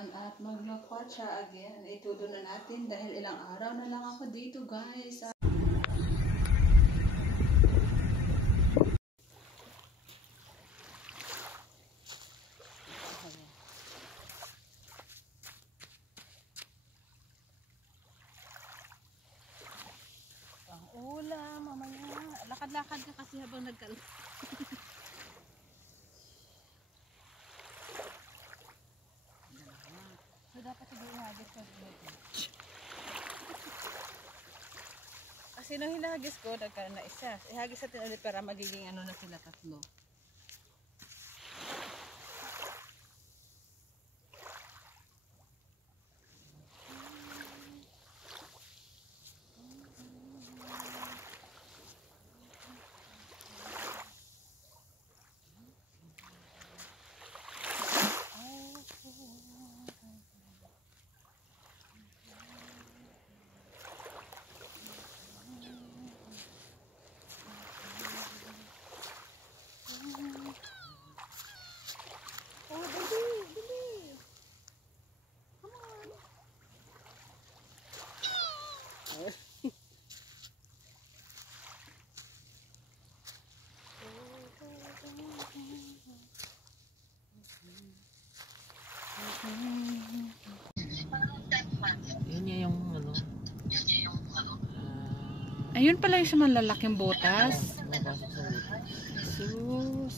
daan at maglakwatsa again. Itudo na natin dahil ilang araw na lang ako dito, guys. Ulam, mamaya. Lakad-lakad ka kasi habang nagkal. So, dapat siguro ihagis ko dito. Kasi nung hinahagis ko, nagkaroon na isa. Ihagis natin ulit para magiging ano na sila, tatlo. Yun yung ano. Ayun pala yung sa malalaking butas. Jesus.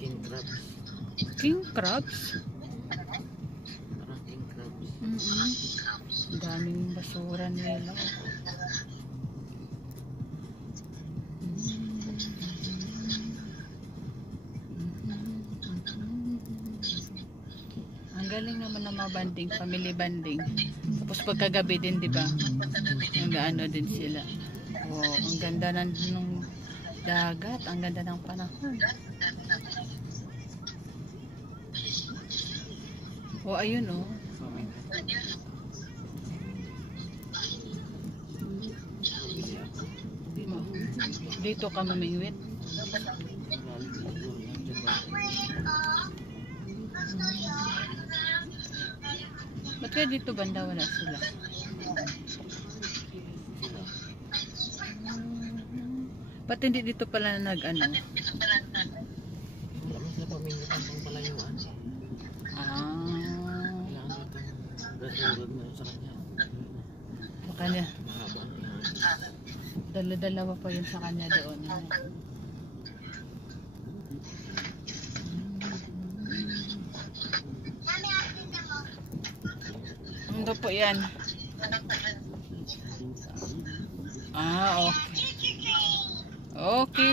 King crabs. King crabs? Parang king crabs. Daming basura nila. Ang galing naman ng mga banding, family banding. Tapos pagkagabi din, di ba? Ang gaano din sila. Wow, ang ganda ng dagat, ang ganda ng panahon. Oh, ayun oh. Dito ka mamingwit. Ba't kaya dito banda wala sila? Ba't hindi dito pala nag-ano? Wala man sila pamingwit ang palayuan. Kailangan dito. Mo sa kanya. Sa kanya. Mahaba. Dala-dalawa pa yun sa kanya doon. Ano po yan? Okay. Okay.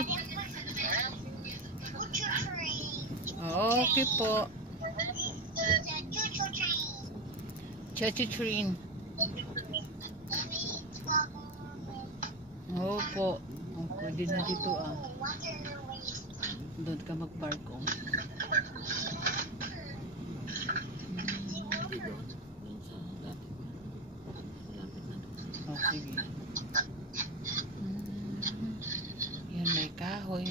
Okay po. Chachi-train. Opo. Pwede na dito ah. Doon ka mag-park oh. Oh, sige. Yan, may kahoy.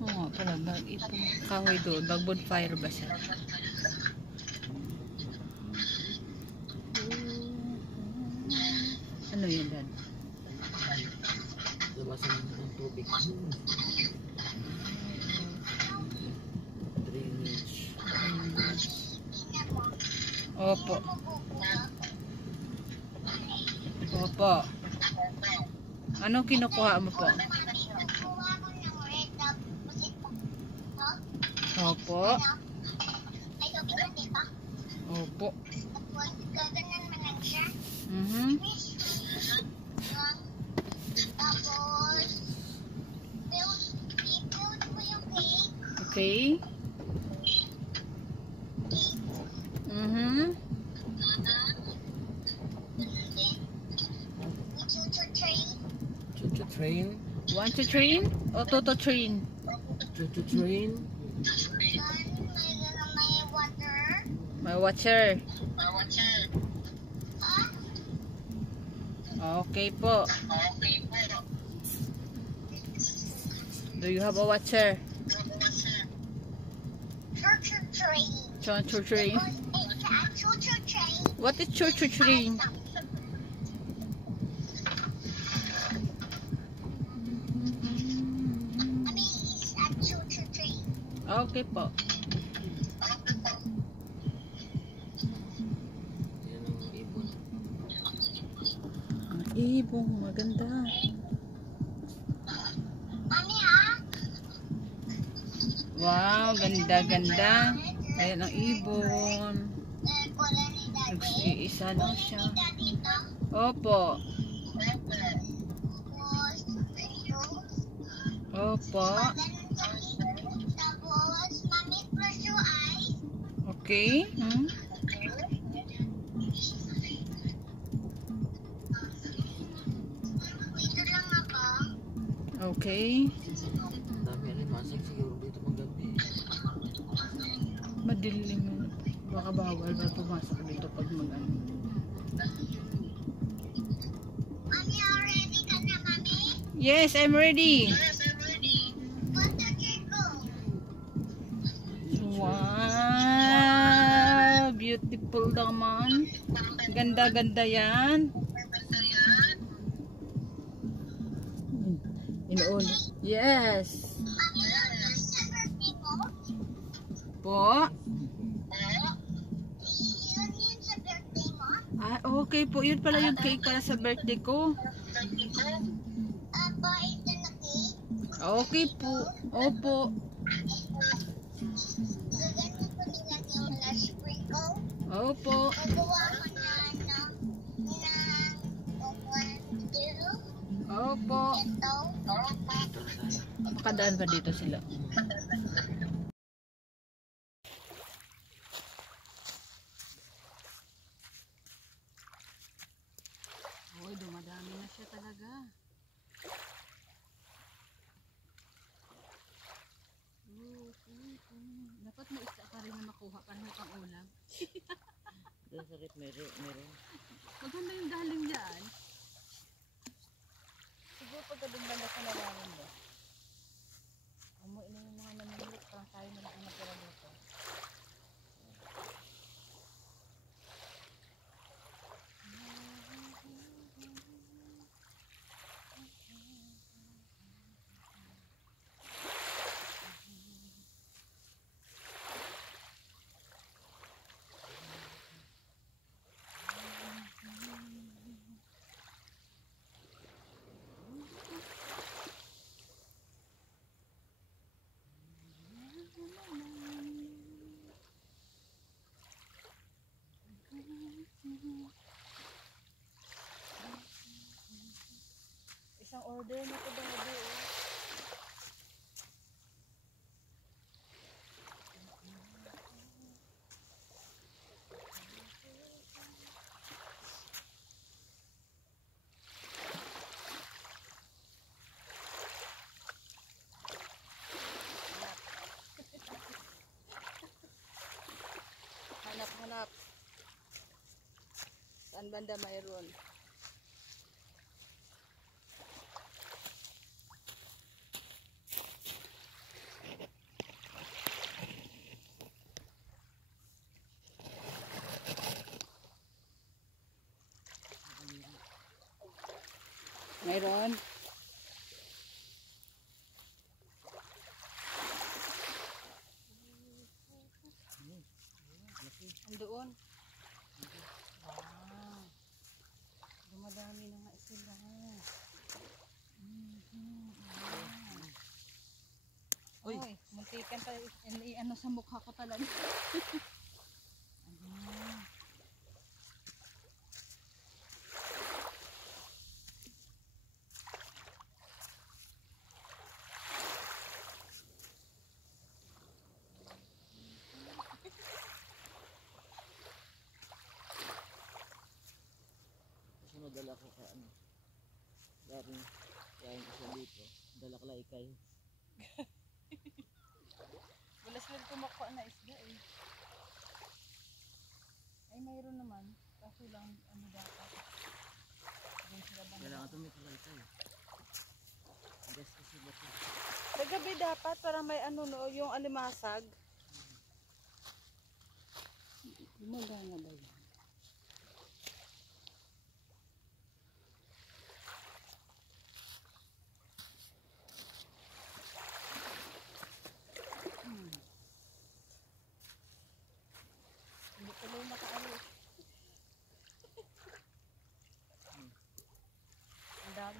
Oo, pala, itong kahoy doon. Bag-bonfire ba siya? Ano yun, Dan? Labasan ng tubig. Drainage. Opo. Opo. Anong kinukuha mo po? Opo. Opo. Okay. Train. Want to train? O to train? To train. My watcher. Okay po. Do you have a watcher? Choo-choo train. Choo-choo train. It's a choo-choo train. What is choo-choo train? I mean, it's a choo-choo train. Okay po. Yan ang ibon. Ang ibong maganda. Mami, ah? Wow, ganda-ganda. Ayan ang ibon. Wala ni Daddy. Iisa lang siya. Daddy to. Opo. Tapos, ito. Opo. Tapos, Mami, close your eyes. Okay. Dito lang ako. Okay. Ang dami alimasag siguro dito magabi. Madilim. Baka bawal ba pumasok dito pag mag-ano. Mami, already ka na, Mami? Yes, I'm ready. What did you go? Wow, beautiful naman. Ganda-ganda yan. Inuun. Yes. Mami, yun sa birthday mo? Po. Yun sa birthday mo? Ah, okay po. Yun pala yung cake para sa birthday ko. Apa, ito na cake? Okay po. Opo. Ganito nila yung last sprinkle. Opo. Magawa ko na 1, 2. Opo. Ito. Makadaan ba dito sila? Uy, dumadami na siya talaga. Dapat may isa pa rin na makuha para may pang ulam. Doon sa rip meron. Maganda yung daling dyan. Siguro pagka dumanda sa nalaman mo. Amoy na yung mga namulot. Parang tayo na lang ang natira dito. Isang order na ito bago. Hanap. Saan banda mayroon? Mayroon? Andoon? Wow. Dumadami na nga sila. Uy, muntikan pa ano sa mukha ko talaga. Kasi madala ko ka ano. Garing ko siya dito. Dala ko lang ikay. Wala sila kumakuha na isda eh. Ay mayroon naman. Kaso lang ano dapat. Doon sila banda. Kailangan ito may pala ikay. Gas kasi ba ito? Pwede Paggabi dapat para may ano no, yung alimasag. Gumagana ba yun? Hindi tuloy makaalis.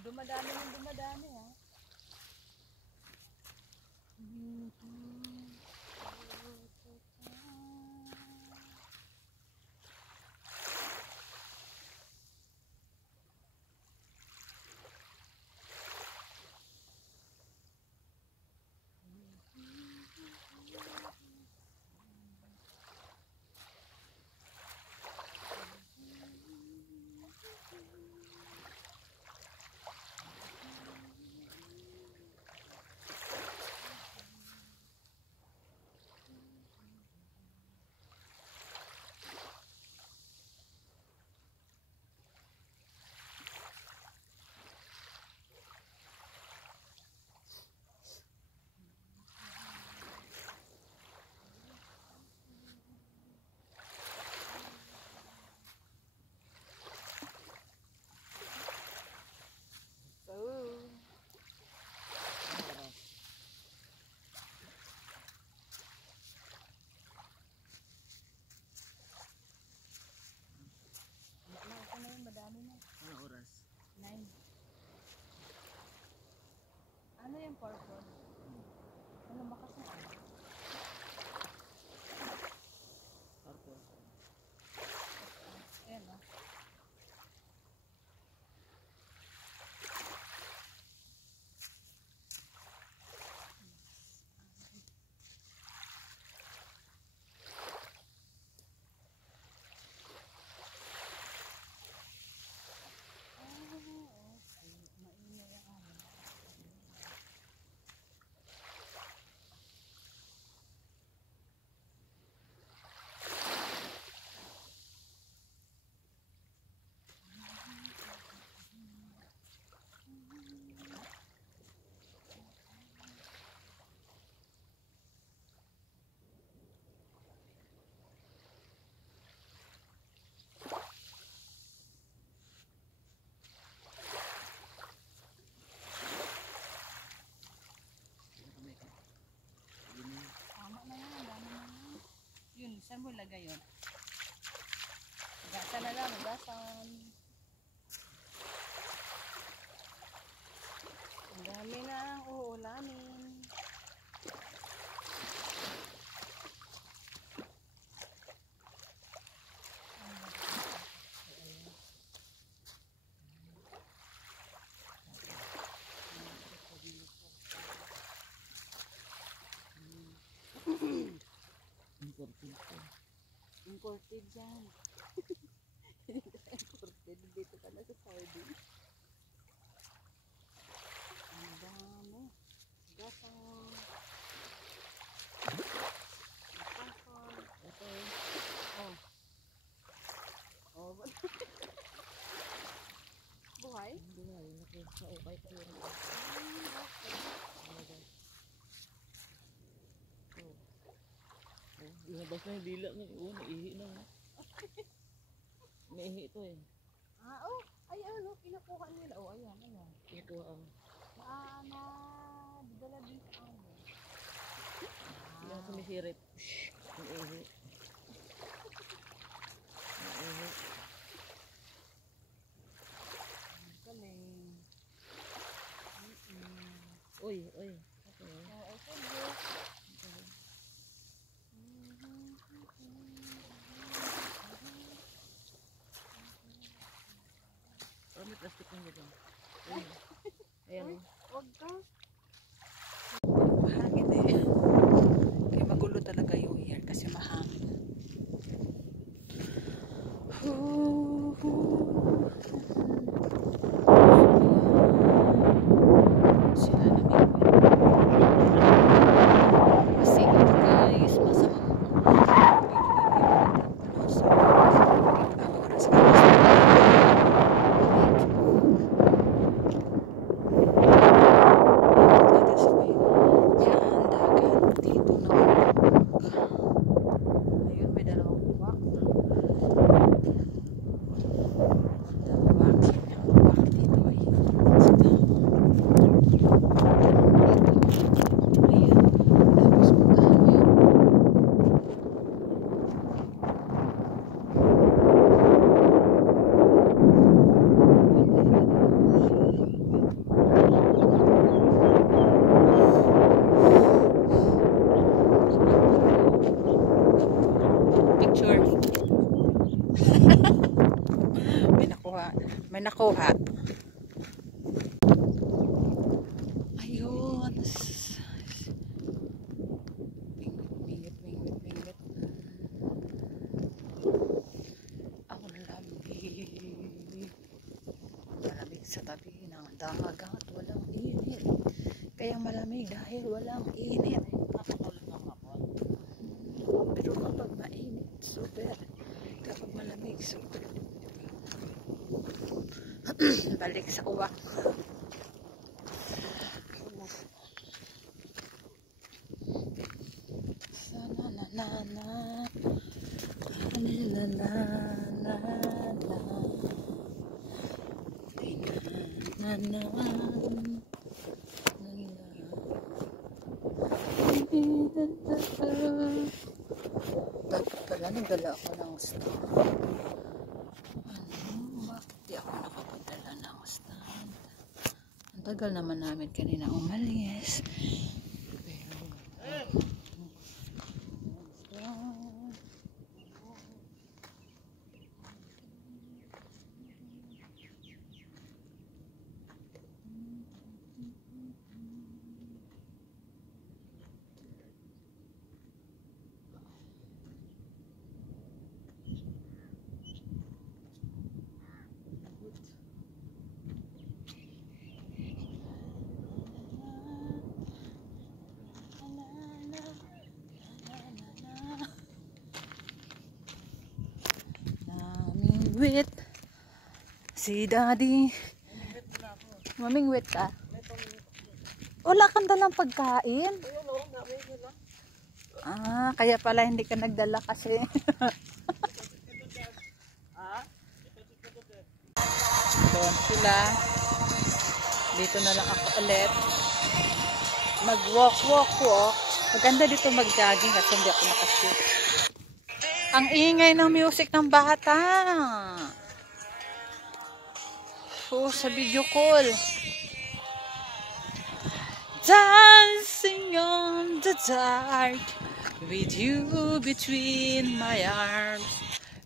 Dumadami ng dumadami ha. Ano oras? 9. Ano yung purple? Ano makas na? Purple. Ayan o. Tama na yan, dami na yan. Yun, saan mo ilagay yun? Hugasan na lang, hugasan. Ang dami na ang uulanin. Imported ko. Imported dyan. Imported dito ka na sa Saudi. Ang dami. Gasang. Gasang. Ito Oh. Oh. Buhay? hindi nga yun. Sa ukay ko yun. Lumabas na yung dila ng naihi na. Naihi ito eh. Ah, oh. Ay, ano, pinakuha nila. Oh, ayan, ayan. Ito ang Na, dala din sa ano. yung sumisirit. Naihi. Naihi. Galing. Uy, uy. Okay. Oh, ay, sabi. Oh, may plastic na dito. Ayan. Ayan. Wag ka. Mahangin eh. Kaya magulo talaga yung year kasi mahangin. Sila namin. Masigit guys. Masama. Oras ka. Ayan. Tapos puntahan mo yun. Picture. May nakuha. May nakuha. Ayun. Mingit. Ang lamig. Malamig sa tabi ng dagat. Walang init. Kaya malamig dahil walang init. Pero kapag mainit, super. Kapag malamig, super. Balik sa uwak. Sana dapat pala nagdala ako ng stand. Bakit di ako nakapagdala ng stand? Ang tagal naman namin kanina umalis. Namingwit si Daddy. Mamingwit ka? Wala kang dalang pagkain? Ah, kaya pala hindi ka nagdala kasi. Doon sila. Dito na lang ako ulit. Mag-walk. Maganda dito mag-jogging kasi hindi ako nakashoot. Ang ingay ng music ng bata. Oh, sa video call. Dancing on the dark with you between my arms.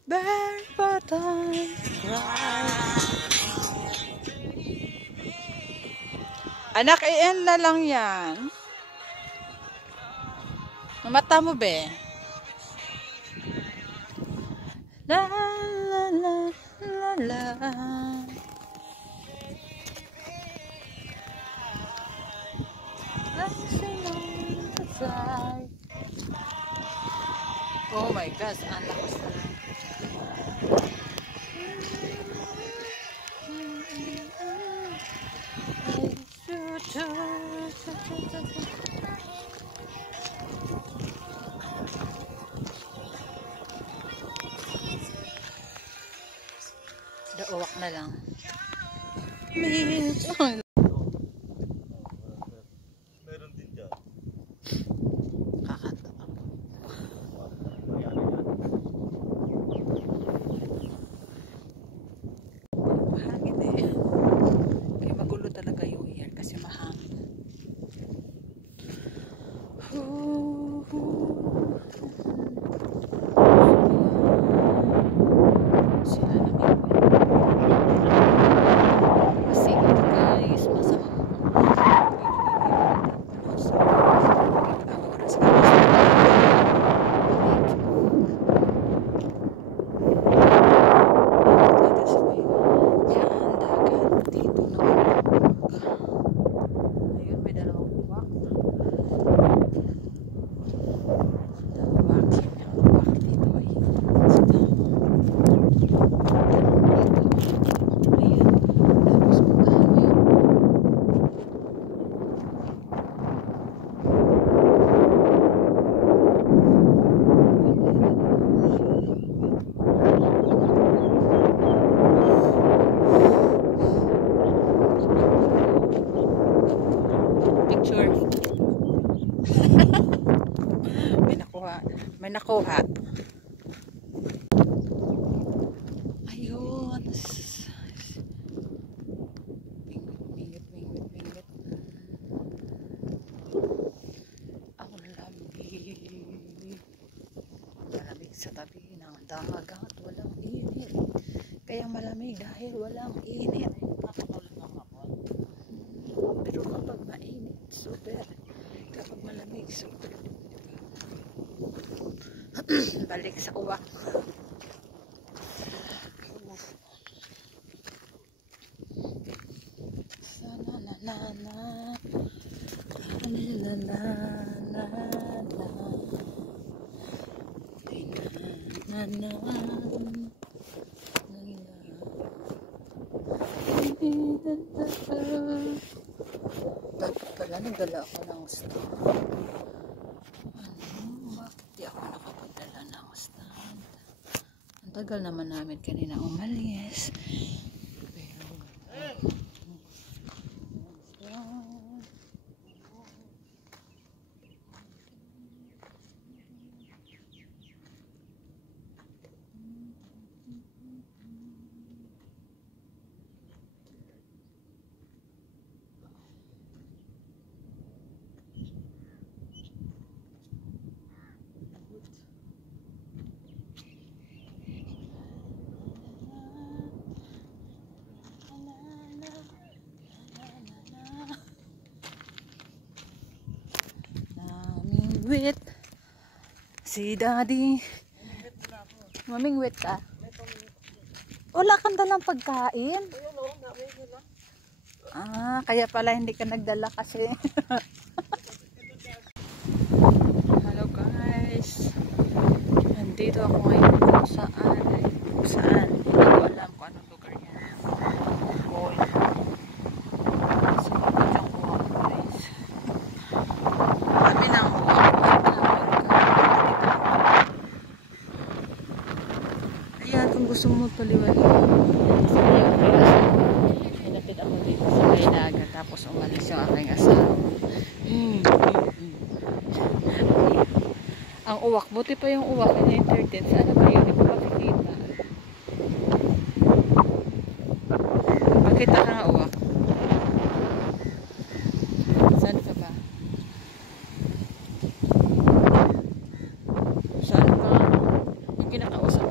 Barefoot I cry. Anak, i-end na lang yan. Mamata mo be? La la la la la. Oh my gosh, ang lakas na. Dauwak na lang. Meron din dyan. Kakatawa. Mahangin eh. Kaya magulo talaga yung air kasi mahangin. Sila na may kasi ito guys. nakuha. May nakuha. Ayun. Mingit. Ang lamig. Malamig sa tabi ng dagat. Walang init. Kaya malamig dahil walang init. Pero kapag mainit, super. Kapag malamig, super. Balik sa uwak. Sana dapat pala nagdala ako ng stand. Bakit di ako nakapagdala ng stand? Ang tagal naman namin kanina umalis. Wait. Si Daddy. Mamingwit ka? Wala kang dalang pagkain? Ah, kaya pala hindi ka nagdala kasi. Hello guys. Nandito ako ngayon kung saan. Hindi ko alam kung anong lugar yan. Boy. Gusto mo tuliwan hinatid ako dito sa may dagat tapos umalis yung aking asawa. Ang uwak, buti pa yung uwak na entertain. Sana ba yun? Hindi ko makikita. Pakita ka nga uwak. Saan ka ba? Saan ka? Yung kinakausap